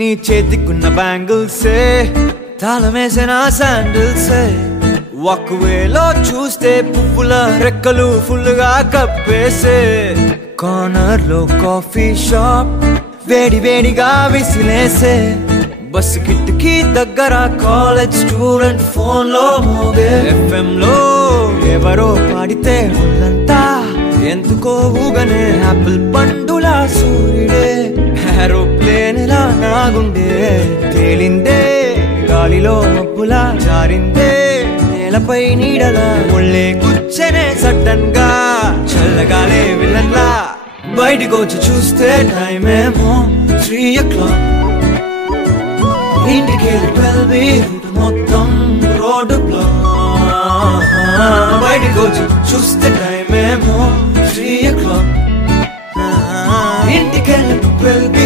నీ చేతికున్న బ్యాంగిల్సే తాళమేసిన శాండిల్సే వాక్వేలో చూస్తే పువ్వుల రెక్కలు ఫుల్గా కప్పేసే కార్నర్ లో కాఫీ షాప్ వేడి వేడిగా విసిలేసే బస్ కిటికీ దగ్గర కాలేజ్ స్టూడెంట్ ఫోన్ లో మోగే FM లో ఎవరో పాడితే ఒళ్ళంతా ఎందుకో ఊగనే యాపిల్ పండులా సూర్యుడే ఏరోప్లేన్ లా నాగుండే తేలిందే గాలిలో మబ్బులా జారిందే నేలపై నీడలా ఒళ్ళే కూర్చనే సడన్ గా చల్లగాలే విలన్లా బయటికొచ్చి చూస్తే టైం ఏమో 3 o'clock ఇంటికి 12 రూట్ మొత్తం రోడ్ బ్లాక్ బయటికొచ్చి చూస్తే టైం ఏమో 3 o'clock ఇంటికి 12